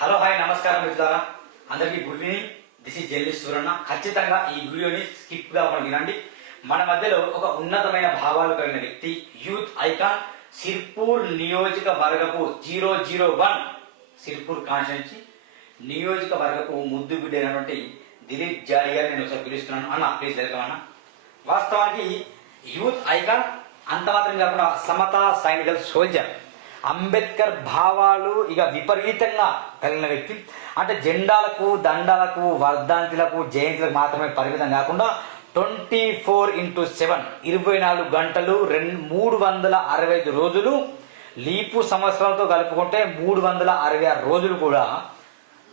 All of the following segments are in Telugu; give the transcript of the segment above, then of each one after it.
హలో హాయ్ నమస్కారం మిత్రులారా. అందరికీ good evening. This is journalist Suranna ఖచ్చితంగా ఈ వీడియోని స్కిప్గా వినండి. మన మధ్యలో ఒక ఉన్నతమైన భావాలు కలిగిన వ్యక్తి youth icon Sirpur నియోజకవర్గపు zero zero one Sirpur constituency నియోజకవర్గపు ముద్దు బిడ్డైనటువంటి దిలీప్ జాలి నేను ఒకసారి పిలుస్తున్నాను. అన్న ప్లీజ్ వెల్కమ్ అన్న. వాస్తవానికి యూత్ ఐకాన్ అంత మాత్రం కాకుండా సమతా సైనికల్ సోల్జర్ అంబేద్కర్ భావాలు ఇక విపరీతంగా కలిగిన వ్యక్తి. అంటే జెండాలకు దండాలకు వర్ధాంతిలకు జయంతులకు మాత్రమే పరిమితం కాకుండా ట్వంటీ ఫోర్ ఇంటూ సెవెన్ ఇరవై నాలుగు గంటలు రెండు మూడు వందల అరవై ఐదు రోజులు లీపు సంవత్సరాలతో కలుపుకుంటే మూడు వందల అరవై ఆరు రోజులు కూడా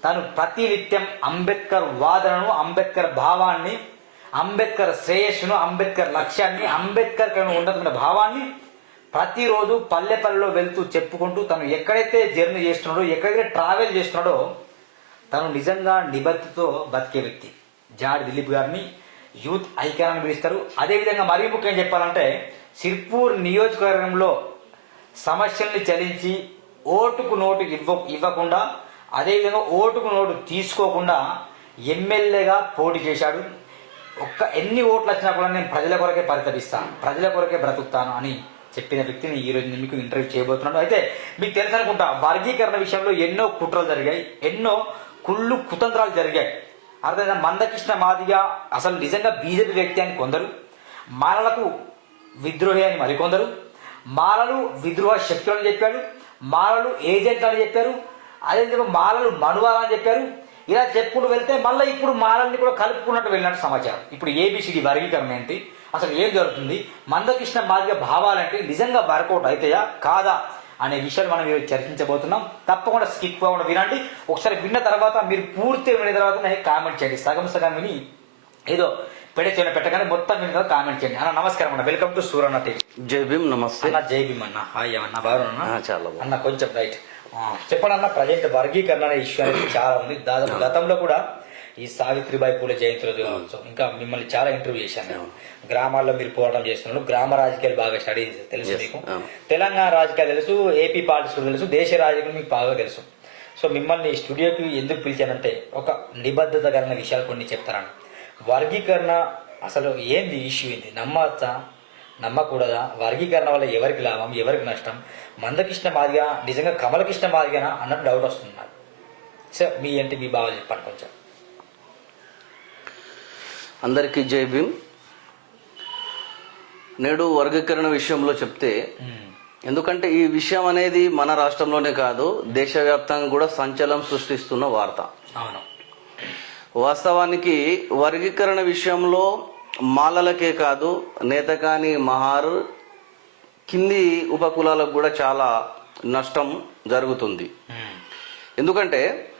తను ప్రతినిత్యం అంబేద్కర్ వాదనను అంబేద్కర్ భావాన్ని అంబేద్కర్ శ్రేయస్సును అంబేద్కర్ లక్ష్యాన్ని అంబేద్కర్ కలిగిన ఉన్నతమైన భావాన్ని ప్రతిరోజు పల్లె పల్లెలో వెళ్తూ చెప్పుకుంటూ తను ఎక్కడైతే జర్నీ చేస్తున్నాడో ఎక్కడైతే ట్రావెల్ చేస్తున్నాడో తను నిజంగా నిబద్ధతో బతికే వ్యక్తి. జాడి దిలీప్ గారిని యూత్ ఐకాన్ అని పిలుస్తారు. అదేవిధంగా మరీ ముఖ్యంగా చెప్పాలంటే సిర్పూర్ నియోజకవర్గంలో సమస్యల్ని చలించి ఓటుకు నోటు ఇవ్వ ఇవ్వకుండా అదేవిధంగా ఓటుకు నోటు తీసుకోకుండా ఎమ్మెల్యేగా పోటీ చేశాడు. ఒక్క ఎన్ని ఓట్లు వచ్చినా కూడా నేను ప్రజల కొరకే పరితపిస్తాను. ప్రజల కొరకే బ్రతుకుతాను అని చెప్పిన వ్యక్తిని ఈ రోజు నేను మీకు ఇంటర్వ్యూ చేయబోతున్నాను అయితే మీకు తెలుసు అనుకుంటా వర్గీకరణ విషయంలో ఎన్నో కుట్రలు జరిగాయి ఎన్నో కుళ్ళు కుతంత్రాలు జరిగాయి. అర్థమైనా మందకృష్ణ మాదిగా అసలు నిజంగా బీజేపీ వ్యక్తి అని కొందరు మాలలకు విద్రోహి అని మరికొందరు మాలలు విద్రోహ శక్తులని చెప్పాడు మాలలు ఏజెంట్ అని చెప్పారు అదేవిధంగా మాలలు మనువాలని చెప్పారు. ఇలా చెప్పుకుంటూ వెళ్తే మళ్ళీ ఇప్పుడు మాలల్ని కూడా కలుపుకున్నట్టు వెళ్ళినట్టు సమాచారం. ఇప్పుడు ఏబిసిడి వర్గీకరణ ఏంటి? అసలు ఏం జరుగుతుంది? మందకృష్ణ మాదిగ భావాలంటే నిజంగా వర్కౌట్ అవుతాయా కాదా? అనే విషయాలు మనం ఈరోజు చర్చించబోతున్నాం. తప్పకుండా స్కిప్ అవ్వకుండా వినండి. ఒకసారి విన్న తర్వాత మీరు పూర్తి విన్న తర్వాత నాకు కామెంట్ చేయండి. సగం సగం విని ఏదో పెడే చేయడం పెట్టగానే మొత్తం విన్న తర్వాత కామెంట్ చేయండి. అన్న నమస్కారం అన్న. Welcome to Suranna TV. జై భీమ్ నమస్తే. అన్న జై భీమ్ అన్న. హాయ్ అన్న బాగున్నా ఆ, చాలా అన్న కొంచెం రైట్ చెప్పండి అన్న ప్రజెంట్ వర్గీకరణ అనే ఇష్యూ అనేది చాలా ఉంది. దాదాపు గతంలో కూడా ఈ సావిత్రిబాయి పూలే జయంతి రోజు ఇంకా మిమ్మల్ని చాలా ఇంటర్వ్యూ చేశాను గ్రామాల్లో మీరు పోరాటం చేస్తున్నారు. గ్రామ రాజకీయాలు బాగా స్టడీ తెలుసు మీకు. తెలంగాణ రాజకీయాలు తెలుసు ఏపీ పాలిటిక్స్ కూడా తెలుసు దేశ రాజకీయాలు మీకు బాగా తెలుసు. సో మిమ్మల్ని స్టూడియోకి ఎందుకు పిలిచానంటే ఒక నిబద్ధత కలిగిన విషయాలు కొన్ని చెప్తారని. వర్గీకరణ అసలు ఏంది ఇష్యూ ఏంది? నమ్మచ్చా? నమ్మకూడదా? వర్గీకరణ వల్ల ఎవరికి లాభం? ఎవరికి నష్టం? మందకృష్ణ మాదిగా నిజంగా కమలకృష్ణ మాదిగానా అన్నట్టు డౌట్ వస్తుంది నాకు సో మీ ఏంటి మీ బాగా చెప్పండి కొంచెం. అందరికీ జై భీమ్. నేడు వర్గీకరణ విషయంలో చెప్తే ఎందుకంటే ఈ విషయం అనేది మన రాష్ట్రంలోనే కాదు దేశవ్యాప్తంగా కూడా సంచలనం సృష్టిస్తున్న వార్త. అవును. వాస్తవానికి వర్గీకరణ విషయంలో మాలలకే కాదు నేతకాని మహార్ కింది ఉపకులాలకు కూడా చాలా నష్టం జరుగుతుంది. ఎందుకంటే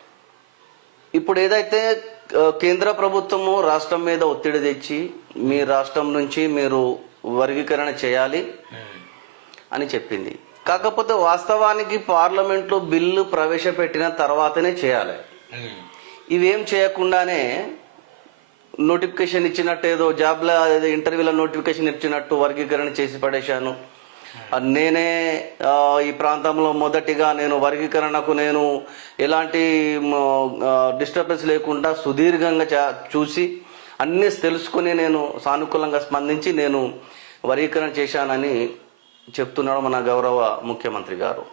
ఇప్పుడు ఏదైతే కేంద్ర ప్రభుత్వము రాష్ట్రం మీద ఒత్తిడి తెచ్చి మీ రాష్ట్రం నుంచి మీరు వర్గీకరణ చేయాలి ఉమ్. అని చెప్పింది కాకపోతే వాస్తవానికి పార్లమెంట్లో బిల్లు ప్రవేశపెట్టిన తర్వాతనే చేయాలి ఉమ్. ఇవేం చేయకుండానే నోటిఫికేషన్ ఇచ్చినట్టు ఏదో జాబ్ల ఇంటర్వ్యూల నోటిఫికేషన్ ఇచ్చినట్టు వర్గీకరణ చేసి పడేశాను ఆ, నేనే ఈ ప్రాంతంలో మొదటిగా నేను వర్గీకరణకు నేను ఎలాంటి డిస్టర్బెన్స్ లేకుండా సుదీర్ఘంగా చా- చూసి అన్నీ తెలుసుకుని నేను సానుకూలంగా స్పందించి నేను వర్గీకరణ చేశానని చెప్తున్నాడు మన గౌరవ ముఖ్యమంత్రి గారు.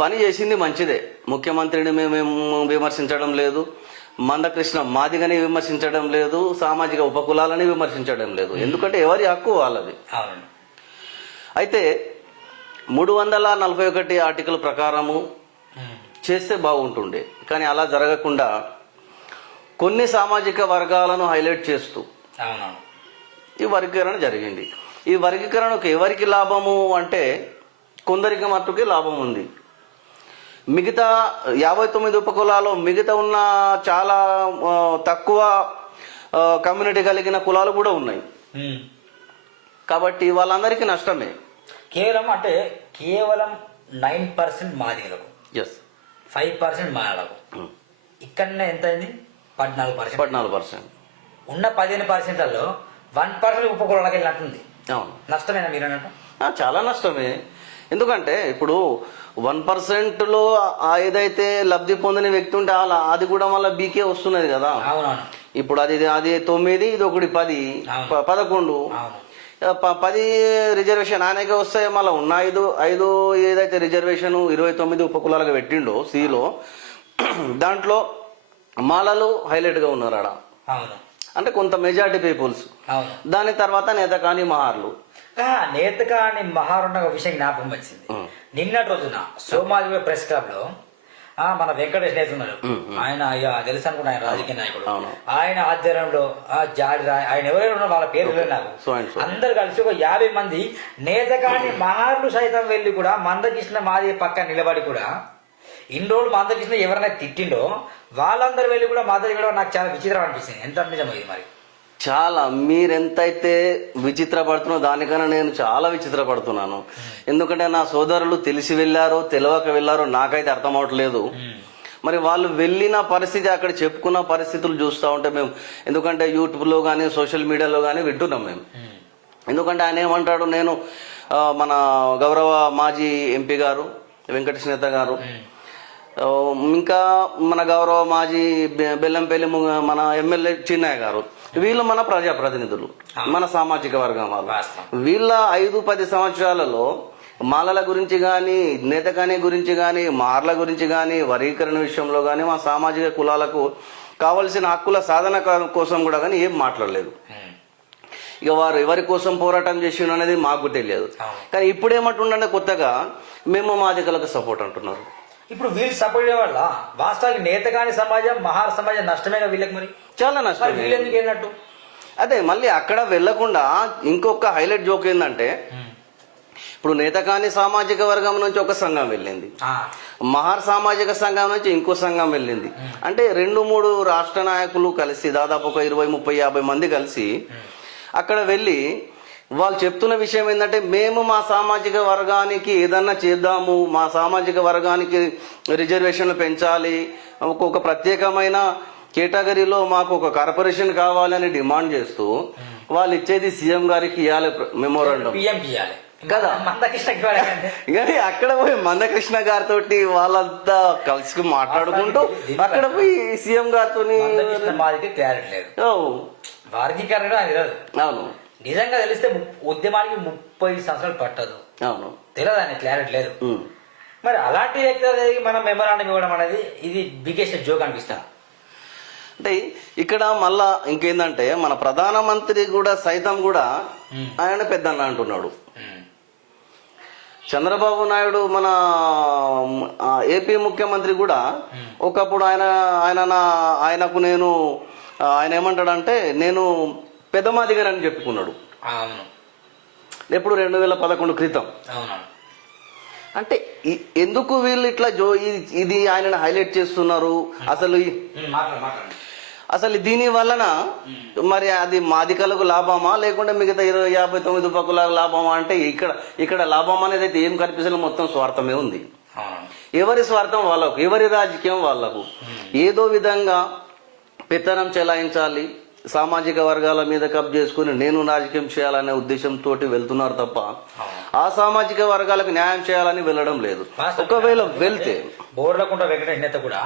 పని చేసింది మంచిదే. ముఖ్యమంత్రిని మేము విమర్శించడం లేదు. మందకృష్ణ మాదిగని విమర్శించడం లేదు. సామాజిక ఉపకులాలని విమర్శించడం లేదు. ఎందుకంటే ఎవరి హక్కు వాళ్ళది. అయితే మూడు వందల నలభై ఒకటి ఆర్టికల్ ప్రకారము. చేస్తే బాగుంటుండే. కానీ అలా జరగకుండా కొన్ని సామాజిక వర్గాలను హైలైట్ చేస్తూ ఈ వర్గీకరణ జరిగింది. ఈ వర్గీకరణకు ఎవరికి లాభము అంటే కొందరికి మట్టుకే లాభం ఉంది. మిగతా యాభై తొమ్మిది ఉపకులాలు మిగతా ఉన్న చాలా తక్కువ కమ్యూనిటీ కలిగిన కులాలు కూడా ఉన్నాయి. కాబట్టి వాళ్ళందరికీ నష్టమే. కేవలం అంటే కేవలం నైన్ పర్సెంట్ మాదిగలకు. ఎస్ ఫైవ్ పర్సెంట్ మాలకు ఇక్కడనే ఎంత అయింది పద్నాలుగు పర్సెంట్. పద్నాలుగు పర్సెంట్. ఉన్న పదిహేను పర్సెంట్లలో వన్ పర్సెంట్ ఉపకులాలకు వెళ్ళినట్టుంది. అవును. నష్టమేనా మీరు అన్నట్టు? చాలా నష్టమే. ఎందుకంటే ఇప్పుడు వన్ పర్సెంట్లో ఏదైతే లబ్ధి పొందిన వ్యక్తి ఉంటే అలా అది కూడా మళ్ళీ బీకే వస్తున్నది కదా. ఇప్పుడు అది అది తొమ్మిది ఇది ఒకటి పది పదకొండు. పది రిజర్వేషన్ ఆయనకే వస్తాయి. మళ్ళీ ఉన్న ఐదు ఐదు ఏదైతే రిజర్వేషన్ ఇరవై తొమ్మిది ఉపకులాలుగా పెట్టిండో సిలో దాంట్లో మాలలు హైలైట్గా ఉన్నారు ఆడ. అంటే కొంత మెజారిటీ పీపుల్స్ దాని తర్వాత నేత కాని మహార్లు. అని మహారున్న ఒక విషయం జ్ఞాపకం వచ్చింది. నిన్నటి రోజున సోమాజిగూడ ప్రెస్ క్లబ్లో ఆ, మన వెంకటేష్ నేత ఉన్నారు ఆయన తెలుసు అనుకుంటా ఆయన రాజకీయ నాయకుడు. ఆయన ఆధ్వర్యంలో ఆ జాడి ఆయన ఎవరైనా ఉన్నారో వాళ్ళ తెలియదు నాకు. అందరు కలిసి ఒక యాభై మంది నేతగాని మహార్లు సైతం వెళ్ళి కూడా మందకృష్ణ మాది పక్కన నిలబడి కూడా ఇన్ని రోజులు మందకృష్ణ ఎవరైనా తిట్టిండో వాళ్ళందరూ వెళ్ళి కూడా మద్దతు కూడా నాకు చాలా విచిత్రం అనిపిస్తుంది. ఎంత నిజం ఇది మరి? చాలా మీరెంతైతే విచిత్రపడుతున్నారో దానికన్నా నేను చాలా విచిత్రపడుతున్నాను ఎందుకంటే నా సోదరులు తెలిసి వెళ్ళారో తెలియక వెళ్ళారో నాకైతే అర్థం అవట్లేదు. మరి వాళ్ళు వెళ్ళిన పరిస్థితి అక్కడ చెప్పుకున్న పరిస్థితులు చూస్తూ ఉంటే మేము ఎందుకంటే యూట్యూబ్లో కానీ సోషల్ మీడియాలో కానీ వింటున్నాం మేము. ఎందుకంటే ఆయన ఏమంటాడు నేను మన గౌరవ మాజీ ఎంపీ గారు వెంకటేష్ నేత గారు ఇంకా మన గౌరవ మాజీ బెల్లంపల్లి ము- మన ఎమ్మెల్యే చిన్నయ్య గారు వీళ్ళు మన ప్రజాప్రతినిధులు మన సామాజిక వర్గం వాళ్ళు. వీళ్ళ ఐదు పది సంవత్సరాలలో మాలల గురించి కానీ నేతకాని గురించి కానీ మార్ల గురించి కానీ వర్గీకరణ విషయంలో కానీ మా సామాజిక కులాలకు కావలసిన హక్కుల సాధన కోసం కూడా కానీ ఏం మాట్లాడలేదు. ఇక వారు ఎవరి కోసం పోరాటం చేసిండు అనేది మాకు తెలియదు. కానీ ఇప్పుడు ఏమంటుండే కొత్తగా మేము మాదికలకు సపోర్ట్ అంటున్నారు ఇప్పుడు వీళ్ళు సపోర్ట్ వల్ల వాస్తవానికి నేతగాని సమాజం మహార సమాజం నష్టమేగా వీళ్ళకి మరి? చాలా నష్టం వీళ్ళు ఎందుకు ఏంటట్టు అదే మళ్ళీ అక్కడ వెళ్ళకుండా ఇంకొక హైలైట్ జోక్ ఏంటంటే ఇప్పుడు నేతకాని సామాజిక వర్గం నుంచి ఒక సంఘం వెళ్ళింది. మహార్ సామాజిక సంఘం నుంచి ఇంకో సంఘం వెళ్ళింది. అంటే రెండు మూడు రాష్ట్ర నాయకులు కలిసి దాదాపు ఒక ఇరవై ముప్పై యాభై మంది కలిసి అక్కడ వెళ్ళి వాళ్ళు చెప్తున్న విషయం ఏంటంటే మేము మా సామాజిక వర్గానికి ఏదన్నా చేద్దాము మా సామాజిక వర్గానికి రిజర్వేషన్లు పెంచాలి. ఒక ఒక ప్రత్యేకమైన కేటగిరీలో మాకు ఒక కార్పొరేషన్ కావాలని డిమాండ్ చేస్తూ వాళ్ళు ఇచ్చేది సీఎం గారికి ఇవ్వాలి మెమోరాండం. కదా. కానీ అక్కడ పోయి మందకృష్ణ గారితో వాళ్ళంతా కలిసి మాట్లాడుకుంటూ అక్కడ పోయి సీఎం గారితో తెలియదు అవును. నిజంగా తెలిస్తే ఉద్యమానికి ముప్పై సంవత్సరాలు పట్టదు. అవును. తెలియదు ఆయన క్లారిటీ లేదు. మరి అలాంటి వ్యక్తి మనం మెమరాండం ఇవ్వడం అనేది ఇది బిగ్గెస్ట్ జోక్ అనిపిస్తా అంటే ఇక్కడ మళ్ళా ఇంకేందంటే మన ప్రధానమంత్రి కూడా సైతం కూడా ఆయన పెద్దన్న అంటున్నాడు. చంద్రబాబు నాయుడు మన ఏపీ ముఖ్యమంత్రి కూడా ఒకప్పుడు ఆయన ఆయన నా- ఆయనకు నేను ఆయన ఏమంటాడంటే నేను పెద్దమాదిగారు అని చెప్పుకున్నాడు. అవును. ఎప్పుడు రెండు వేల పదకొండు క్రితం. అవునవును అంటే ఎందుకు వీళ్ళు ఇట్లా జో ఇది- ఆయనను హైలైట్ చేస్తున్నారు? అసలు అసలు దీని వలన మరి అది మాదికలకు లాభమా? లేకుంటే మిగతా ఇరవై యాభై తొమ్మిది పక్కులకు లాభమా? అంటే ఇక్కడ ఇక్కడ లాభం అనేది అయితే ఏం కనిపిస్తుంది మొత్తం స్వార్థమే ఉంది. ఎవరి స్వార్థం వాళ్ళకు ఎవరి రాజకీయం వాళ్ళకు. ఏదో విధంగా పెత్తనం చెలాయించాలి సామాజిక వర్గాల మీద కప్ చేసుకుని నేను రాజకీయం చేయాలనే ఉద్దేశంతో వెళ్తున్నారు తప్ప ఆ సామాజిక వర్గాలకు న్యాయం చేయాలని వెళ్ళడం లేదు. ఒకవేళ వెళ్తే. బోర్లకుంట వెంకటేష్ నేత కూడా.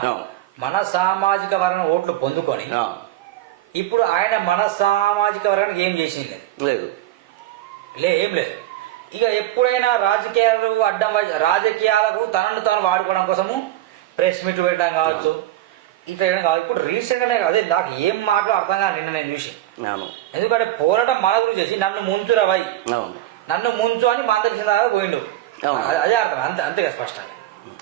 మన సామాజిక వర్గం ఓట్లు పొందుకొని ఇప్పుడు ఆయన మన సామాజిక వర్గానికి ఏం చేసింది? లేదు. లేదు లే ఏం లేదు. ఇక ఎప్పుడైనా రాజకీయాలు అడ్డం రాజకీయాలకు తనను తాను వాడుకోవడం కోసము ప్రెస్ మీట్ పెట్టడం కావచ్చు ఇట్లా కావచ్చు ఇప్పుడు రీసెంట్గానే అదే నాకు ఏం మాటలు అర్థం కాదు నిన్న నేను చూసి. అవును. ఎందుకంటే పోరాటం మన గురించి చేసి నన్ను ముంచురా అవును. నన్ను ముంచు అని మా దగ్గర దాకా పోయిండు. అదే- అర్థం అంతే అంతేగా స్పష్టంగా.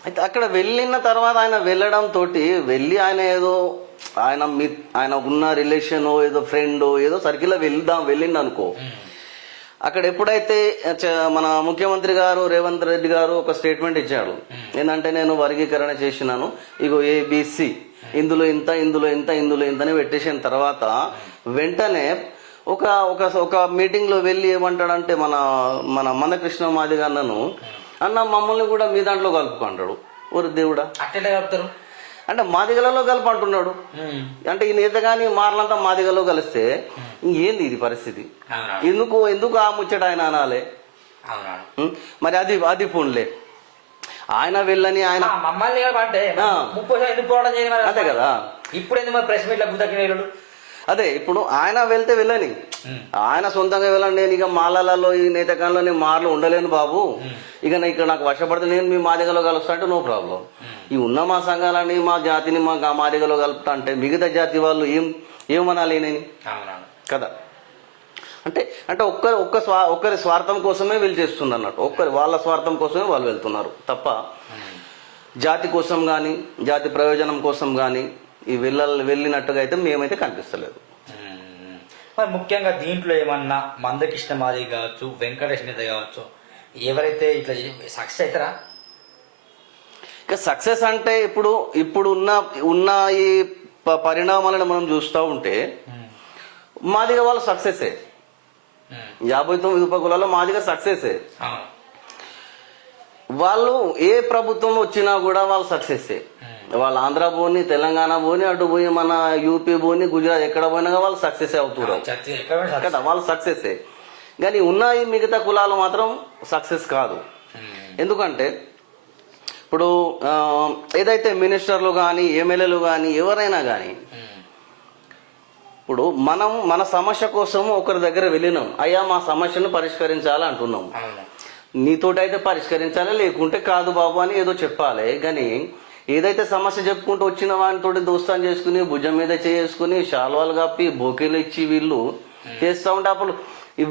అయితే అక్కడ వెళ్ళిన తర్వాత ఆయన వెళ్ళడం తోటి వెళ్ళి ఆయన ఏదో ఆయన మీ ఆయన ఉన్న రిలేషన్ ఏదో ఫ్రెండ్ ఏదో సర్కిల్లో వెళ్దాం వెళ్ళిండు అనుకో. అక్కడ ఎప్పుడైతే మన ముఖ్యమంత్రి గారు రేవంత్ రెడ్డి గారు ఒక స్టేట్మెంట్ ఇచ్చాడు. ఏంటంటే నేను వర్గీకరణ చేసినాను. ఇగో ఏబిసి ఇందులో ఇంత ఇందులో ఇంత ఇందులో ఇంత అని పెట్టేసిన తర్వాత వెంటనే ఒక ఒక ఒక మీటింగ్లో వెళ్ళి ఏమంటాడంటే మన మన మందకృష్ణ మాదిగ అన్నను అన్న మమ్మల్ని కూడా మీ దాంట్లో కలుపుకుంటాడు ఓరి దేవుడా. అట్టే కలుపుతారు? అంటే మాదిగలలో కలుపు అంటున్నాడు. అంటే ఈ నేత కానీ మారలంతా మాదిగలో కలిస్తే ఏంది ఇది పరిస్థితి. ఎందుకు ఎందుకు ఆ ముచ్చట ఆయన అనాలి? మరి అది అది పోన్లే ఆయన వెళ్ళని ఆయన మమ్మల్ని అంటే. ముప్పై శాతం ఎందుకు పోవడం చేయని మరి? అంతే కదా. ఇప్పుడు ఎందుకు మరి ప్రెస్ గుద్దకిన వీళ్ళు అదే ఇప్పుడు ఆయన వెళ్తే వెళ్ళని. ఆయన సొంతంగా వెళ్ళండి నేను ఇక మాలలలో ఈ నేతకాలంలో నేను మార్లు ఉండలేను బాబు. ఇక నా- ఇక్కడ నాకు వర్షపడితే నేను మీ మాదిగలో కలుస్తా అంటే నో ప్రాబ్లం. ఈ ఉన్న మా సంఘాలని మా జాతిని మా మాదిగలో కలుపుతా అంటే మిగతా జాతి వాళ్ళు ఏం ఏమనాలి నేను? కదా. అంటే అంటే ఒక్క ఒక్క స్వా ఒక్కరి స్వార్థం కోసమే వీళ్ళు చేస్తుంది అన్నట్టు ఒక్కరి వాళ్ళ స్వార్థం కోసమే వాళ్ళు వెళ్తున్నారు. తప్ప జాతి కోసం కానీ జాతి ప్రయోజనం కోసం కానీ ఈ వెళ్ళ వెళ్ళినట్టుగా అయితే మేమైతే కనిపిస్తలేదు. మరి ముఖ్యంగా దీంట్లో ఏమన్నా మందకృష్ణ మాది కావచ్చు వెంకటేష్ నేత కావచ్చు ఎవరైతే ఇట్లా సక్సెస్ అవుతారా? ఇక సక్సెస్ అంటే ఇప్పుడు ఇప్పుడు ఉన్న ఉన్న ఈ పరిణామాలను మనం చూస్తూ ఉంటే మాదిగా వాళ్ళు సక్సెసే. యాభై తొమ్మిది ఉపకులాల్లో మాదిగా సక్సెసే వాళ్ళు ఏ ప్రభుత్వం వచ్చినా కూడా వాళ్ళు సక్సెసే వాళ్ళు ఆంధ్ర పోని తెలంగాణ పోని అటు పోయి మన యూపీ పోని గుజరాత్ ఎక్కడ పోయినా వాళ్ళు సక్సెస్ అవుతున్నారు. కదా వాళ్ళు సక్సెసే కానీ ఉన్న ఈ మిగతా కులాలు మాత్రం సక్సెస్ కాదు. ఎందుకంటే ఇప్పుడు ఏదైతే మినిస్టర్లు కానీ ఎమ్మెల్యేలు కానీ ఎవరైనా కానీ. ఇప్పుడు మనం మన సమస్య కోసం ఒకరి దగ్గర వెళ్ళినాం. అయ్యా మా సమస్యను పరిష్కరించాలి అంటున్నాం నీతోటైతే పరిష్కరించాలి లేకుంటే కాదు బాబు అని ఏదో చెప్పాలి. కానీ ఏదైతే సమస్య చెప్పుకుంటూ వచ్చిన వానితోటి దోస్తాన్ చేసుకుని భుజం మీద చేసుకుని శాల్వాలు కప్పి బోకేలు ఇచ్చి వీళ్ళు చేస్తూ ఉంటే అప్పుడు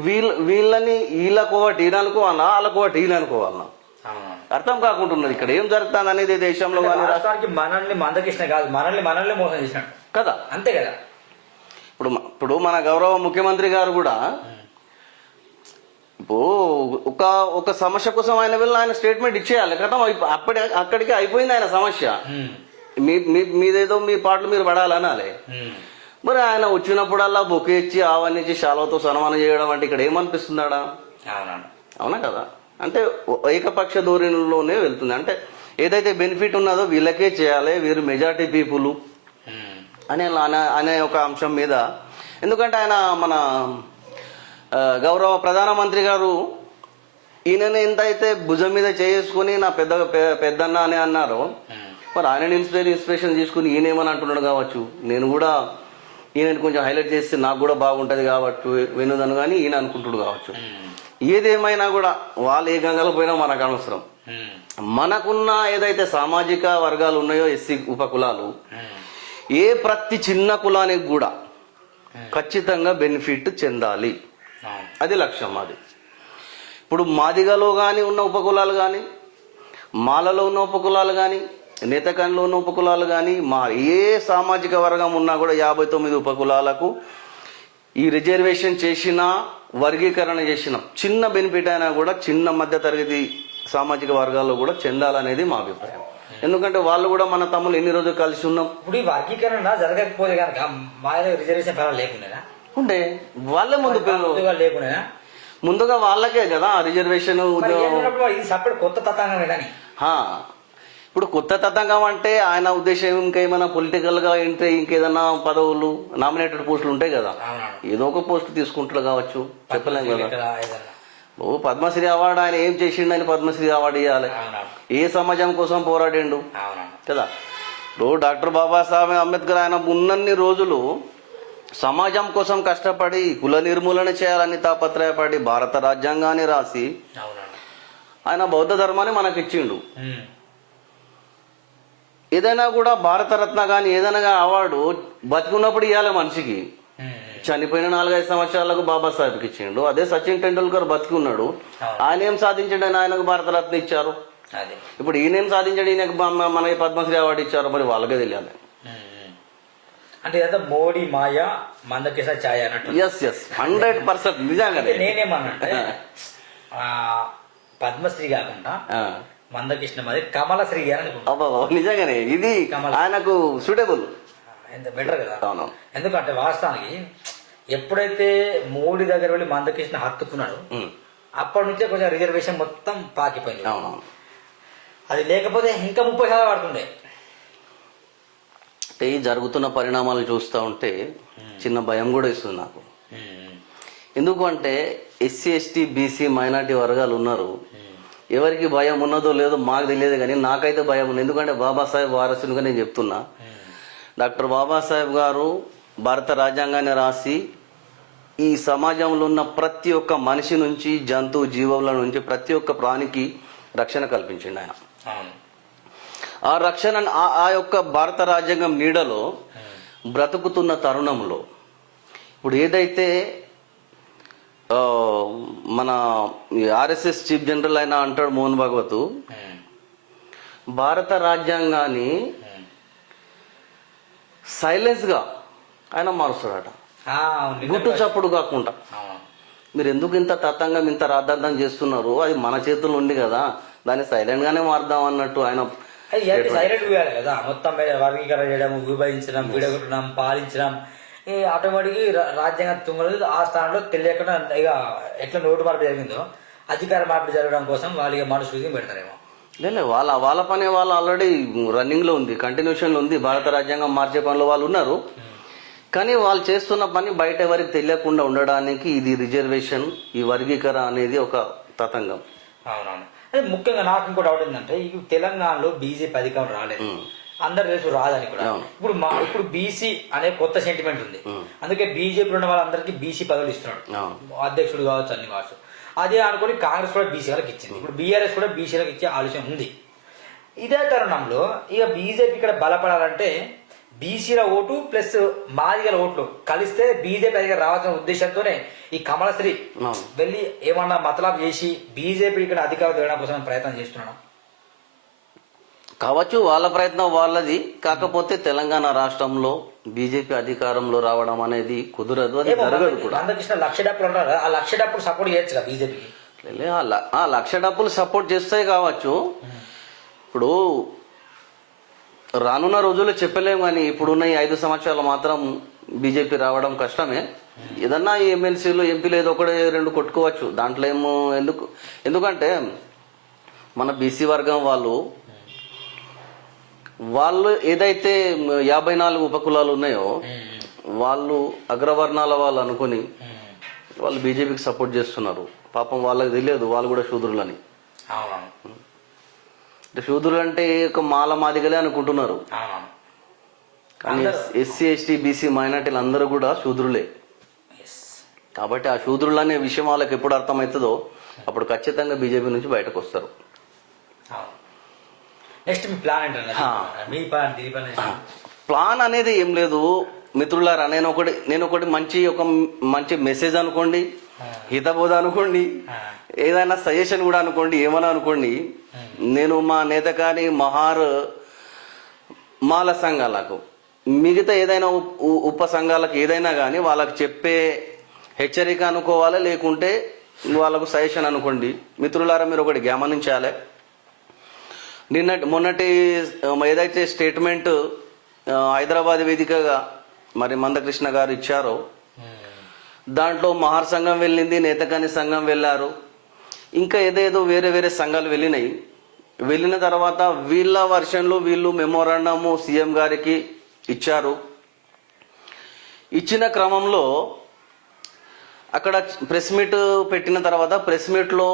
వీళ్ళ వీళ్ళని వీళ్ళకు ఒకటి ఈయన అనుకోవాలన్నా వాళ్ళకు ఒకటి ఈయన అనుకోవాలన్నా అవును. అర్థం కాకుంటున్నది ఇక్కడ. ఏం జరుగుతుంది అనేది దేశంలో మనల్ని మందకృష్ణ కాదు మనల్ని మనల్ని మోసం చేసినట్టు. కదా? అంతే కదా? ఇప్పుడు ఇప్పుడు మన గౌరవ ముఖ్యమంత్రి గారు కూడా ఇప్పుడు ఒక ఒక సమస్య కోసం ఆయన వెళ్ళి ఆయన స్టేట్మెంట్ ఇచ్చేయాలి. కదా అప్పటి అక్కడికి అయిపోయింది ఆయన సమస్య. మీ మీదేదో మీ పాటలు మీరు పడాలి అనాలి మ్మ్. మరి ఆయన వచ్చినప్పుడల్లా బొకే ఇచ్చి ఆవన్నీ ఇచ్చి శాలవతో సన్మానం చేయడం అంటే ఇక్కడ ఏమనిపిస్తుందాడా? అవునవును. అవునా కదా? అంటే ఏకపక్ష ధోరణిలోనే వెళ్తుంది. అంటే ఏదైతే బెనిఫిట్ ఉన్నదో వీళ్ళకే చేయాలి. వీరు మెజార్టీ పీపుల్. అనే అనే- ఒక అంశం మీద ఎందుకంటే ఆయన మన గౌరవ ప్రధానమంత్రి గారు ఈయనని ఎంత అయితే భుజం మీద చేసుకుని నా పెద్ద పెద్దన్న అని అన్నారో మ్మ్. మరి ఆయన ఇన్స్పైర్ ఇన్స్పిరేషన్ తీసుకుని ఈయనేమని అంటున్నాడు కావచ్చు నేను కూడా ఈయనని కొంచెం హైలైట్ చేస్తే నాకు కూడా బాగుంటుంది కాబట్టి వినోదను కానీ ఈయన అనుకుంటుడు కావచ్చు మ్మ్. ఏదేమైనా కూడా వాళ్ళు ఏ గంగలో పోయినా మనకు అనవసరం మ్మ్. మనకున్న ఏదైతే సామాజిక వర్గాలు ఉన్నాయో ఎస్సీ ఉపకులాలు. ఏ ప్రతి చిన్న కులానికి కూడా ఖచ్చితంగా బెనిఫిట్ చెందాలి. అది లక్ష్యం మాది. ఇప్పుడు మాదిగలో కానీ ఉన్న ఉపకులాలు కానీ మాలలో ఉన్న ఉపకులాలు కానీ నేతకంలో ఉన్న ఉపకులాలు కానీ మా ఏ సామాజిక వర్గం ఉన్నా కూడా యాభై తొమ్మిది ఉపకులాలకు ఈ రిజర్వేషన్ చేసిన వర్గీకరణ చేసిన చిన్న బెనిఫిట్ అయినా కూడా చిన్న మధ్య తరగతి సామాజిక వర్గాల్లో కూడా చెందాలనేది మా అభిప్రాయం. ఎందుకంటే వాళ్ళు కూడా మన తమ్ముళ్ళు ఎన్ని రోజులు కలిసి ఉన్నాం. ఇప్పుడు ఈ వర్గీకరణ జరగకపోతే కనుక మా రిజర్వేషన్ ఫలం లేకుండా ఉంటే వాళ్ళే ముందు లేకుండా ముందుగా వాళ్ళకే కదా రిజర్వేషన్ సపరేట్ కొత్త కానీ హా. ఇప్పుడు కొత్త తతంగం అంటే ఆయన ఉద్దేశం ఇంకేమైనా పొలిటికల్గా ఏంటి ఇంకేదన్నా పదవులు నామినేటెడ్ పోస్టులు ఉంటాయి కదా. ఏదో ఒక పోస్ట్ తీసుకుంటాడు కావచ్చు. చెప్పలేం కదా. ఓ పద్మశ్రీ అవార్డు ఆయన ఏం చేసిండు అని పద్మశ్రీ అవార్డు ఇవ్వాలి ఏ సమాజం కోసం పోరాడిండు? కదా? ఇప్పుడు డాక్టర్ బాబాసాహెబ్ అంబేద్కర్ ఆయన ఉన్నన్ని రోజులు సమాజం కోసం కష్టపడి కుల నిర్మూలన చేయాలని తాపత్రయపడి భారత రాజ్యాంగాన్ని రాసి ఆయన బౌద్ధ ధర్మాన్ని మనకి ఇచ్చిండు. ఏదైనా కూడా భారతరత్న కానీ ఏదైనా అవార్డు బతికున్నప్పుడు ఇవ్వాలి మనిషికి. చనిపోయిన నాలుగైదు సంవత్సరాలకు బాబాసాహెబ్కి ఇచ్చిండు. అదే సచిన్ టెండూల్కర్ బతికున్నాడు. ఆయన ఏం సాధించండి అని ఆయనకు భారతరత్న ఇచ్చారు? అదే. ఇప్పుడు ఈయనేం సాధించాడు? ఈయనకు మన- మనకి పద్మశ్రీ అవార్డు ఇచ్చారు మరి వాళ్ళకే తెలియాలి. అంటే ఇదంతా మోడీ మాయ మందకిస ఛాయ అన్నట్టు. ఎస్ ఎస్ హండ్రెడ్ పర్సెంట్ నిజంగానే నేనేమన్నంటే పద్మశ్రీ కాకుండా. మందకృష్ణ మాది కమలశ్రీ అబ్బా నిజంగానే. ఇది ఆయనకు సూటబుల్ ఎంత బెటర్ కదా. అవును. ఎందుకంటే వాస్తవానికి ఎప్పుడైతే మోడీ దగ్గర వెళ్ళి మందకృష్ణ హత్తుకున్నాడు. అప్పటి నుంచే కొంచెం రిజర్వేషన్ మొత్తం పాకిపోయింది. అవునవును అది లేకపోతే ఇంకా ముప్పై శాతం పడుతుండే అంటే జరుగుతున్న పరిణామాలు చూస్తూ ఉంటే చిన్న భయం కూడా ఇస్తుంది నాకు. ఎందుకు అంటే ఎస్సీ ఎస్టీ బీసీ మైనార్టీ వర్గాలు ఉన్నారు. ఎవరికి భయం ఉన్నదో లేదో మాకు తెలియదు కానీ నాకైతే భయం ఉంది. ఎందుకంటే బాబాసాహెబ్ వారసునిగా నేను చెప్తున్నా. డాక్టర్ బాబాసాహెబ్ గారు భారత రాజ్యాంగాన్ని రాసి ఈ సమాజంలో ఉన్న ప్రతి ఒక్క మనిషి నుంచి జంతువు జీవుల నుంచి ప్రతి ఒక్క ప్రాణికి రక్షణ కల్పించిండు ఆయన ఆ రక్షణ ఆ- యొక్క భారత రాజ్యాంగం నీడలో బ్రతుకుతున్న తరుణంలో ఇప్పుడు ఏదైతే మన ఆర్ఎస్ఎస్ చీఫ్ జనరల్ అయిన అంటాడు మోహన్ భగవత్. భారత రాజ్యాంగాన్ని ఉమ్. సైలెన్స్గా ఆయన మారుస్తాడట. గుట్టు చప్పుడు కాకుండా. మీరు ఎందుకు ఇంత తతంగం ఇంత రాద్ధాంతం చేస్తున్నారు? అది మన చేతుల్లో ఉంది కదా. దాన్ని సైలెంట్ గానే మారుదాం అన్నట్టు ఆయన సైలెంట్ కదా మొత్తం వర్గీకరణ చేయడం విభజించడం విడగొట్టడం పాలించడం ఈ ఆటోమేటిక్ రాజ్యాంగ తుంగలు ఆ స్థానంలో తెలియకుండా ఇక ఎట్లా నోటు మార్పు జరిగిందో అధికార మార్పు జరగడం కోసం వాళ్ళు ఇక మనుషులకి పెడతారేమో. లేదు వాళ్ళ వాళ్ళ పని వాళ్ళు ఆల్రెడీ రన్నింగ్లో ఉంది కంటిన్యూషన్లో ఉంది భారత రాజ్యాంగం మార్చే పనిలో వాళ్ళు ఉన్నారు. కానీ వాళ్ళు చేస్తున్న పని బయట ఎవరికి తెలియకుండా ఉండడానికి ఇది రిజర్వేషన్ ఈ వర్గీకరణ అనేది ఒక తతంగం. అవునవును. అదే ముఖ్యంగా నాకు ఇంకో డౌట్ ఏంటంటే ఈ తెలంగాణలో బీజేపీ అధికారం రాలేదు. అందరు తెలుసు రాదని కూడా. ఇప్పుడు మా ఇప్పుడు బీసీ అనే కొత్త సెంటిమెంట్ ఉంది. అందుకే బీజేపీ ఉన్న వాళ్ళందరికీ బీసీ పదవులు ఇస్తున్నాడు. అధ్యక్షుడు కావచ్చు అన్ని కావచ్చు. అదే అనుకుని కాంగ్రెస్ కూడా బీసీలకు ఇచ్చింది. ఇప్పుడు బీఆర్ఎస్ కూడా బీసీలకు ఇచ్చే ఆలోచన ఉంది. ఇదే తరుణంలో ఇక బీజేపీ ఇక్కడ బలపడాలంటే బీసీల ఓటు ప్లస్ మాదిగల ఓట్లు కలిస్తే బీజేపీ అధికారం రావాల్సిన ఉద్దేశంతోనే ఈ కమలశ్రీ వెళ్ళి ఏమన్నా మతలాబ్ చేసి బీజేపీ ఇక్కడ అధికారం తేవడం కోసం ప్రయత్నం చేస్తున్నాడు? కావచ్చు వాళ్ళ ప్రయత్నం వాళ్ళది. కాకపోతే తెలంగాణ రాష్ట్రంలో బీజేపీ అధికారంలో రావడం అనేది కుదరదు అది జరగదు కూడా. లక్ష డబ్బులు కదా, ఆ లక్ష డబ్బులు సపోర్ట్ చేయొచ్చు బీజేపీకి? లే, ఆ లక్ష డబ్బులు సపోర్ట్ చేస్తాయి కావచ్చు. ఇప్పుడు రానున్న రోజుల్లో చెప్పలేము కానీ ఇప్పుడున్న ఈ ఐదు సంవత్సరాలు మాత్రం బీజేపీ రావడం కష్టమే. ఏదన్నా ఈ ఎమ్మెల్సీలు ఎంపీలు ఏదో ఒకటి రెండు కొట్టుకోవచ్చు. దాంట్లో ఏమో ఎందుకు? ఎందుకంటే మన బీసీ వర్గం వాళ్ళు వాళ్ళు ఏదైతే యాభై నాలుగు ఉపకులాలు ఉన్నాయో వాళ్ళు అగ్రవర్ణాల వాళ్ళు అనుకుని వాళ్ళు బీజేపీకి సపోర్ట్ చేస్తున్నారు. పాపం వాళ్ళకి తెలియదు వాళ్ళు కూడా శూద్రులని. శూద్రులు అంటే ఒక మాల మాదిగలే అనుకుంటున్నారు. కానీ ఎస్సీ ఎస్టీ బీసీ మైనార్టీలు అందరూ కూడా శూద్రులే. కాబట్టి ఆ శూద్రులు అనే విషయం వాళ్ళకి ఎప్పుడు అర్థమవుతుందో అప్పుడు ఖచ్చితంగా బీజేపీ నుంచి బయటకు వస్తారు. నెక్స్ట్ మీ ప్లాన్ ఏంటన్నా? మీ ప్లాన్ దీని ప్లాన్ అనేది ఏం లేదు. మిత్రులారా నేను ఒకటి నేను ఒకటి మంచి ఒక మంచి మెసేజ్ అనుకోండి హితబోధ అనుకోండి ఏదైనా సజెషన్ కూడా అనుకోండి ఏమన్నా అనుకోండి నేను మా నేత కానీ మహార్ మాల సంఘాలకు మిగతా ఏదైనా ఉప సంఘాలకు ఏదైనా కానీ వాళ్ళకి చెప్పే హెచ్చరిక అనుకోవాలా లేకుంటే వాళ్ళకు సజెషన్ అనుకోండి. మిత్రులారా మీరు ఒకటి గమనించాలి. నిన్న మొన్నటి ఏదైతే స్టేట్మెంట్ హైదరాబాద్ వేదికగా మరి మందకృష్ణ గారు ఇచ్చారో దాంట్లో మహార్ సంఘం వెళ్ళింది నేతకాని సంఘం వెళ్ళారు. ఇంకా ఏదేదో వేరే వేరే సంఘాలు వెళ్ళినాయి. వెళ్ళిన తర్వాత వీళ్ళ వర్షన్లో వీళ్ళు మెమోరాండము సీఎం గారికి ఇచ్చారు. ఇచ్చిన క్రమంలో అక్కడ ప్రెస్ మీట్ పెట్టిన తర్వాత ప్రెస్ మీట్లో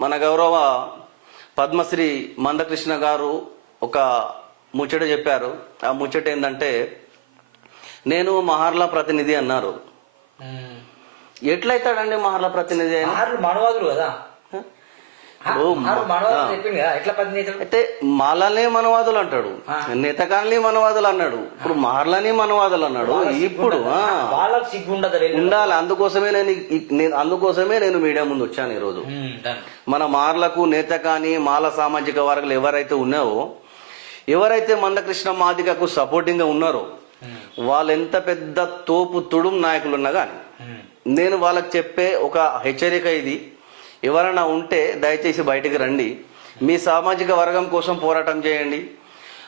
మన గౌరవ పద్మశ్రీ మందకృష్ణ గారు ఒక ముచ్చట చెప్పారు. ఆ ముచ్చట ఏంటంటే నేను మహార్లా ప్రతినిధి అన్నారు. ఎట్లయితాడండి మహార్ల ప్రతినిధి మహార్లు మనవాదులు కదా ఆ, ఓ, మహార్లు మనవాదులు చెప్పింది కదా ఎట్లా పది అయితే మాలనే మనవాదులు అంటాడు. నేతకాలని మనవాదులు అన్నాడు. ఇప్పుడు మహర్లని మనవాదులు అన్నాడు. ఇప్పుడు. ఉండాలి. అందుకోసమే నేను అందుకోసమే నేను మీడియా ముందు వచ్చాను ఈరోజు. మన మార్లకు నేత కానీ మాల సామాజిక వర్గాలు ఎవరైతే ఉన్నావో ఎవరైతే మందకృష్ణ మాదికకు సపోర్టింగ్గా ఉన్నారో వాళ్ళు ఎంత పెద్ద తోపు తుడుం నాయకులు ఉన్నా కానీ నేను వాళ్ళకి చెప్పే ఒక హెచ్చరిక ఇది. ఎవరైనా ఉంటే దయచేసి బయటికి రండి. మీ సామాజిక వర్గం కోసం పోరాటం చేయండి.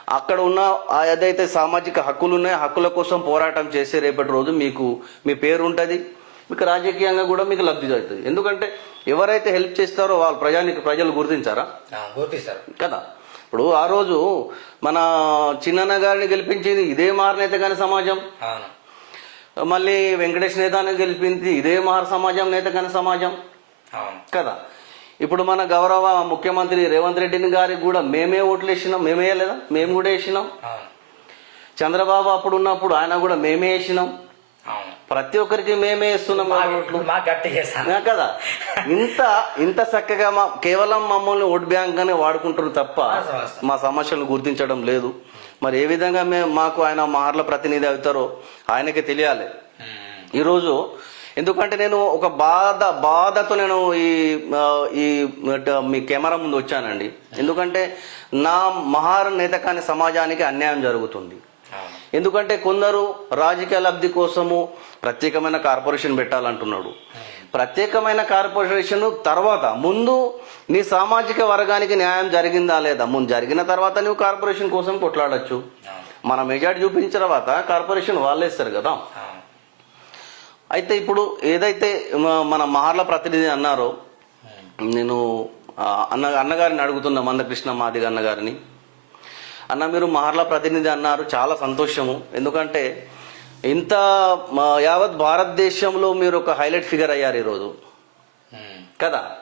అక్కడ ఉన్న ఏదైతే సామాజిక హక్కులు ఉన్నాయో హక్కుల కోసం పోరాటం చేసే రేపటి రోజు మీకు మీ పేరు ఉంటుంది. మీకు రాజకీయంగా కూడా మీకు లబ్ధి జరుగుతుంది. ఎందుకంటే ఎవరైతే హెల్ప్ చేస్తారో వాళ్ళు ప్రజానికి ప్రజలు గుర్తించారా? గుర్తిస్తారు. కదా. ఇప్పుడు ఆ రోజు మన చిన్నన్న గారిని గెలిపించింది ఇదే మారినైతే కానీ సమాజం. మళ్ళీ వెంకటేష్ నేతానే గెలిపింది ఇదే మహర్ సమాజం నేత కానీ సమాజం. కదా? ఇప్పుడు మన గౌరవ ముఖ్యమంత్రి రేవంత్ రెడ్డిని గారికి కూడా మేమే ఓట్లు వేసినాం మేమే వేయలేదా? మేము కూడా వేసినాం. చంద్రబాబు అప్పుడు ఉన్నప్పుడు ఆయన కూడా మేమే వేసినాం. ప్రతి ఒక్కరికి మేమే వేస్తున్నాం కదా ఇంత ఇంత చక్కగా మా కేవలం మమ్మల్ని ఓట్ బ్యాంక్ గానే వాడుకుంటారు తప్ప. మా సమస్యలను గుర్తించడం లేదు. మరి ఏ విధంగా మేము మాకు ఆయన మార్ల ప్రతినిధి అవుతారో ఆయనకి తెలియాలి. ఈరోజు ఎందుకంటే నేను ఒక బాధ బాధతో నేను ఈ ఈ మీ కెమెరా ముందు వచ్చానండి. ఎందుకంటే నా మహార నేత కాని సమాజానికి అన్యాయం జరుగుతుంది. ఎందుకంటే కొందరు రాజకీయ లబ్ధి కోసము ప్రత్యేకమైన కార్పొరేషన్ పెట్టాలంటున్నాడు. ప్రత్యేకమైన కార్పొరేషన్ తర్వాత ముందు నీ సామాజిక వర్గానికి న్యాయం జరిగిందా లేదా? ముందు జరిగిన తర్వాత నువ్వు కార్పొరేషన్ కోసం కొట్లాడొచ్చు. మన మెజార్టీ చూపించిన తర్వాత కార్పొరేషన్ వాళ్ళే ఇస్తారు కదా అయితే ఇప్పుడు ఏదైతే మన మహార్ల ప్రతినిధి అన్నారో నేను అన్న అన్నగారిని అడుగుతున్నా మందకృష్ణ మాదిగ అన్నగారిని. అన్న మీరు మహార్ల ప్రతినిధి అన్నారు చాలా సంతోషము. ఎందుకంటే ఇంత యావత్ భారతదేశంలో మీరు ఒక హైలైట్ ఫిగర్ అయ్యారు ఈరోజు. కదా?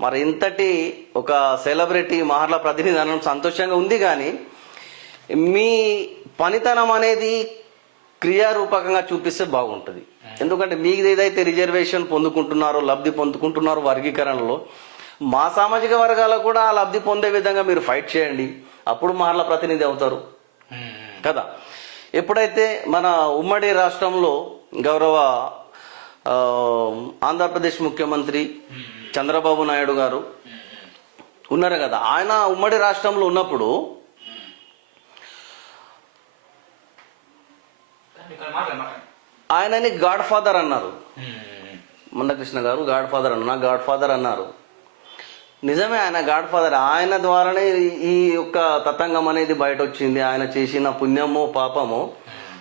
మరి ఇంతటి ఒక సెలబ్రిటీ మహర్ల ప్రతినిధి అనడం సంతోషంగా ఉంది కానీ మీ పనితనం అనేది క్రియారూపకంగా చూపిస్తే బాగుంటుంది. ఎందుకంటే మీకు ఏదైతే రిజర్వేషన్ పొందుకుంటున్నారో లబ్ధి పొందుకుంటున్నారో వర్గీకరణలో మా సామాజిక వర్గాలకు కూడా ఆ లబ్ధి పొందే విధంగా మీరు ఫైట్ చేయండి. అప్పుడు మహర్ల ప్రతినిధి అవుతారు. కదా? ఎప్పుడైతే మన ఉమ్మడి రాష్ట్రంలో గౌరవ ఆంధ్రప్రదేశ్ ముఖ్యమంత్రి చంద్రబాబు నాయుడు గారు ఉన్నారు కదా? ఆయన ఉమ్మడి రాష్ట్రంలో ఉన్నప్పుడు ఇక్కడ ఆయనని గాడ్ ఫాదర్ అన్నారు మందకృష్ణ గారు గాడ్ ఫాదర్ అన్న గాడ్ ఫాదర్ అన్నారు. నిజమే ఆయన గాడ్ ఫాదర్ ఆయన ద్వారానే ఈ- యొక్క తతంగం అనేది బయట వచ్చింది ఆయన చేసిన పుణ్యమో పాపమో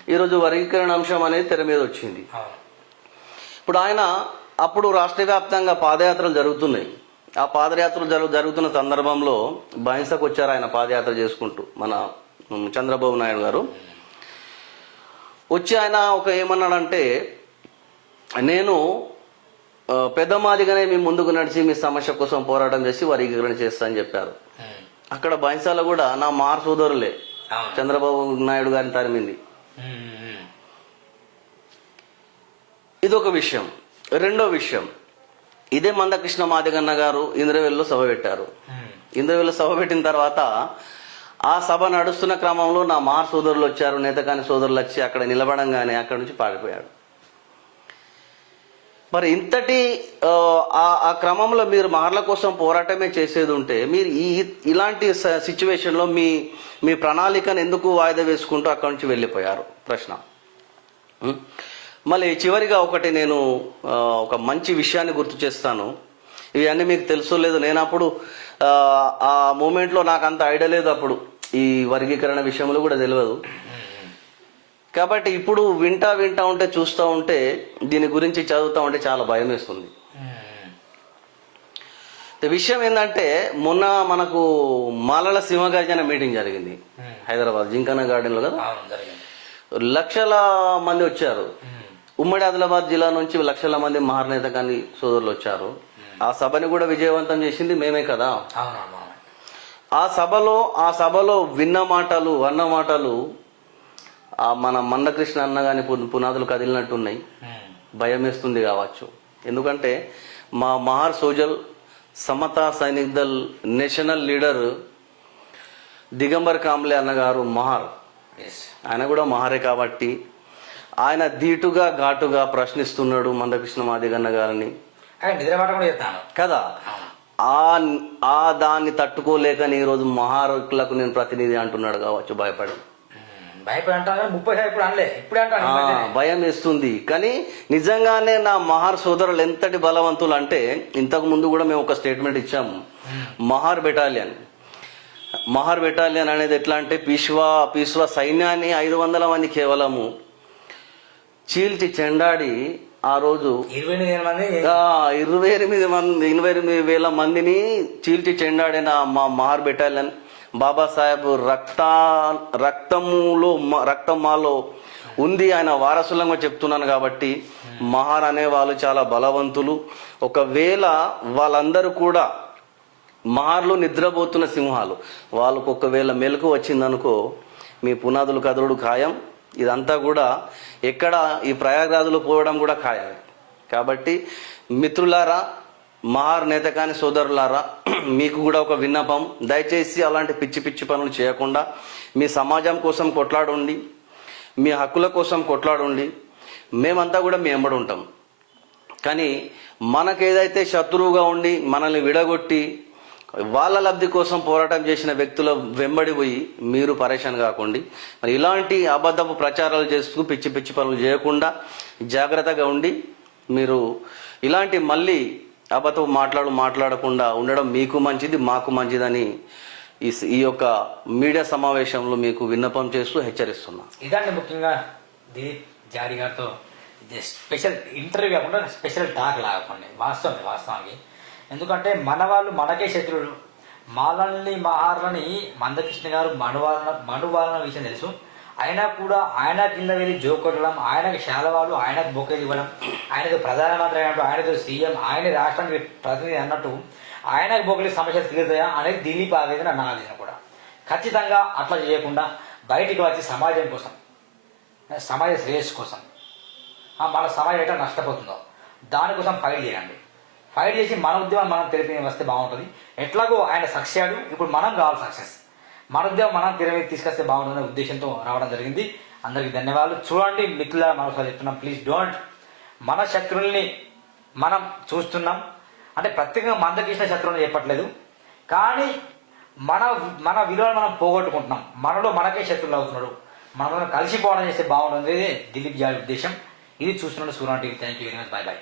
ఈరోజు వర్గీకరణ అంశం అనేది తెర మీద వచ్చింది. ఇప్పుడు ఆయన అప్పుడు రాష్ట్ర వ్యాప్తంగా పాదయాత్రలు జరుగుతున్నాయి. ఆ పాదయాత్రలు జరుగు జరుగుతున్న సందర్భంలో బహింసకు వచ్చారు ఆయన పాదయాత్ర చేసుకుంటూ మన చంద్రబాబు నాయుడు గారు. వచ్చి ఆయన ఒక ఏమన్నాడంటే నేను పెద్ద మాదిగానే మీ ముందుకు నడిచి మీ సమస్య కోసం పోరాటం చేసి వర్గీకరణ చేస్తా అని చెప్పారు. అక్కడ బహింసాలో కూడా నా మార్ సోదరులే. చంద్రబాబు నాయుడు గారిని తరిమింది. ఇది ఒక విషయం. రెండో విషయం. ఇదే మందకృష్ణ మాదిగన్న గారు ఇంద్రవెల్లో సభ పెట్టారు. ఇంద్రవెల్లో సభ పెట్టిన తర్వాత ఆ సభ నడుస్తున్న క్రమంలో నా మా సోదరులు వచ్చారు. నేతకాని సోదరులు వచ్చి అక్కడ నిలబడంగానే అక్కడ నుంచి పారిపోయాడు. మరి ఇంతటి ఆ, ఆ క్రమంలో మీరు మహర్ల కోసం పోరాటమే చేసేది ఉంటే మీరు ఈ ఇలాంటి స- సిచ్యువేషన్లో మీ మీ ప్రణాళికను ఎందుకు వాయిదా వేసుకుంటూ అక్కడి నుంచి వెళ్ళిపోయారు? ప్రశ్న. మళ్ళీ చివరిగా ఒకటి నేను ఒక మంచి విషయాన్ని గుర్తు చేస్తాను. ఇవన్నీ మీకు తెలుసు లేదు నేను అప్పుడు ఆ మూమెంట్లో నాకు అంత ఐడియా లేదు అప్పుడు. ఈ వర్గీకరణ విషయంలో కూడా తెలియదు కాబట్టి ఇప్పుడు వింటా వింటా ఉంటే చూస్తూ ఉంటే దీని గురించి చదువుతూ ఉంటే చాలా భయం వేస్తుంది. విషయం ఏంటంటే మొన్న మనకు మాలల సింహగర్జన మీటింగ్ జరిగింది. హైదరాబాద్ జింకన్న గార్డెన్లో కదా? లక్షల మంది వచ్చారు. ఉమ్మడి ఆదిలాబాద్ జిల్లా నుంచి లక్షల మంది మహానేత కానీ సోదరులు వచ్చారు. ఆ సభని కూడా విజయవంతం చేసింది మేమే కదా? ఆ సభలో ఆ సభలో విన్న మాటలు అన్న మాటలు ఆ మన మందకృష్ణ అన్న కానీ పునాదులు కదిలినట్టున్నాయి. భయం వేస్తుంది కావచ్చు. ఎందుకంటే మా మహార్ సోజల్ సమతా సైనిక్ దల్ నేషనల్ లీడర్ దిగంబర్ కాంబ్లే అన్నగారు మహార్. ఆయన కూడా మహారే కాబట్టి ఆయన ధీటుగా ఘాటుగా ప్రశ్నిస్తున్నాడు మందకృష్ణ మాదిగన్న గారిని కదా? ఆ ఆ దాన్ని తట్టుకోలేకని ఈరోజు మహారులకు నేను ప్రతినిధి అంటున్నాడు కావచ్చు భయపడి. భయం వేస్తుంది. కానీ నిజంగానే నా మహార్ సోదరులు ఎంతటి బలవంతులు అంటే ఇంతకు ముందు కూడా మేము ఒక స్టేట్మెంట్ ఇచ్చాము. మహార్ బెటాలియన్. మహార్ బెటాలియన్ అనేది ఎట్లా అంటే పీష్వా పీష్వా సైన్యాన్ని ఐదు వందల మంది కేవలము చీల్చి చెండాడి ఆ రోజు ఇరవై ఎనిమిది మంది? ఇరవై ఎనిమిది వేల మందిని చీల్చి చెండాడిన మా మహార్ బెటాలియన్ బాబాసాహెబ్ రక్త రక్తములో రక్తం మాలో ఉంది. ఆయన వారసులంగా చెప్తున్నాను కాబట్టి మహార్ అనే వాళ్ళు చాలా బలవంతులు. ఒకవేళ వాళ్ళందరూ కూడా మహార్లు నిద్రపోతున్న సింహాలు వాళ్ళకు ఒకవేళ మెలకు వచ్చిందనుకో మీ పునాదులు కదలుడు ఖాయం. ఇదంతా కూడా ఎక్కడ ఈ ప్రయాగరాజులో పోవడం కూడా ఖాయం. కాబట్టి మిత్రులారా మహార్ నేత కాని సోదరులారా మీకు కూడా ఒక విన్నపం. దయచేసి అలాంటి పిచ్చి పిచ్చి పనులు చేయకుండా మీ సమాజం కోసం కొట్లాడండి మీ హక్కుల కోసం కొట్లాడండి మేమంతా కూడా మీ ఎంబడి ఉంటాం. కానీ మనకేదైతే శత్రువుగా ఉండి మనల్ని విడగొట్టి వాళ్ళ లబ్ధి కోసం పోరాటం చేసిన వ్యక్తుల వెంబడి పోయి మీరు పరేషాన్ కాకండి. మరి ఇలాంటి అబద్ధపు ప్రచారాలు చేస్తూ పిచ్చి పిచ్చి పనులు చేయకుండా జాగ్రత్తగా ఉండి మీరు ఇలాంటి మళ్ళీ అబద్ధపు మాట్లాడు మాట్లాడకుండా ఉండడం మీకు మంచిది మాకు మంచిదని ఈ ఈ యొక్క మీడియా సమావేశంలో మీకు విన్నపం చేస్తూ హెచ్చరిస్తున్నా. ఇదాన్ని ముఖ్యంగా దిలీప్ జారీ గారితో స్పెషల్ ఇంటర్వ్యూ కాకుండా స్పెషల్ టాక్ లాగకుండా. వాస్తవం వాస్తవానికి ఎందుకంటే మన వాళ్ళు మనకే శత్రువులు. మాలల్ని మహార్లని మందకృష్ణ గారు మనువాలన మనువాలన విషయం తెలుసు. అయినా కూడా ఆయన కింద వెళ్ళి జోక్ కొట్టడం ఆయనకి శాలవాళ్ళు ఆయనకు బొకేజ్ ఇవ్వడం ఆయనకు ప్రధానమంత్రి అయినట్టు ఆయనకు సీఎం ఆయన రాష్ట్రానికి ప్రతినిధి అన్నట్టు ఆయనకు బొకలి సమస్యలు తీరుతాయా అనేది దిలీప్ ఆవేదన నా ఆవేదన కూడా. ఖచ్చితంగా అట్లా చేయకుండా బయటికి వచ్చి సమాజం కోసం సమాజ శ్రేయస్సు కోసం మన సమాజం ఎట్లా నష్టపోతుందో దానికోసం ఫైట్ చేయండి. ఫైట్ చేసి మన ఉద్యమం మనం తెలిపి వస్తే బాగుంటుంది. ఎట్లాగో ఆయన సక్సెస్ అయ్యాడు ఇప్పుడు మనం కావాలి సక్సెస్ మన ఉద్యమం మనం తిరిగి తీసుకొస్తే బాగుంటుందనే ఉద్దేశంతో రావడం జరిగింది. అందరికీ ధన్యవాదాలు. చూడండి మిత్రుల మనసారి చెప్తున్నాం. ప్లీజ్ డోంట్ మన శత్రుల్ని మనం చూస్తున్నాం. అంటే ప్రత్యేకంగా మందకృష్ణ శత్రువుని చెప్పట్లేదు. కానీ మన మన విలువలు మనం పోగొట్టుకుంటున్నాం. మనలో మనకే శత్రువులు అవుతున్నాడు. మనలో కలిసిపోవడం చేస్తే బాగుంటుంది దిలీప్ జాడి ఉద్దేశం. ఇది చూస్తున్నాడు Surya thank you very much bye bye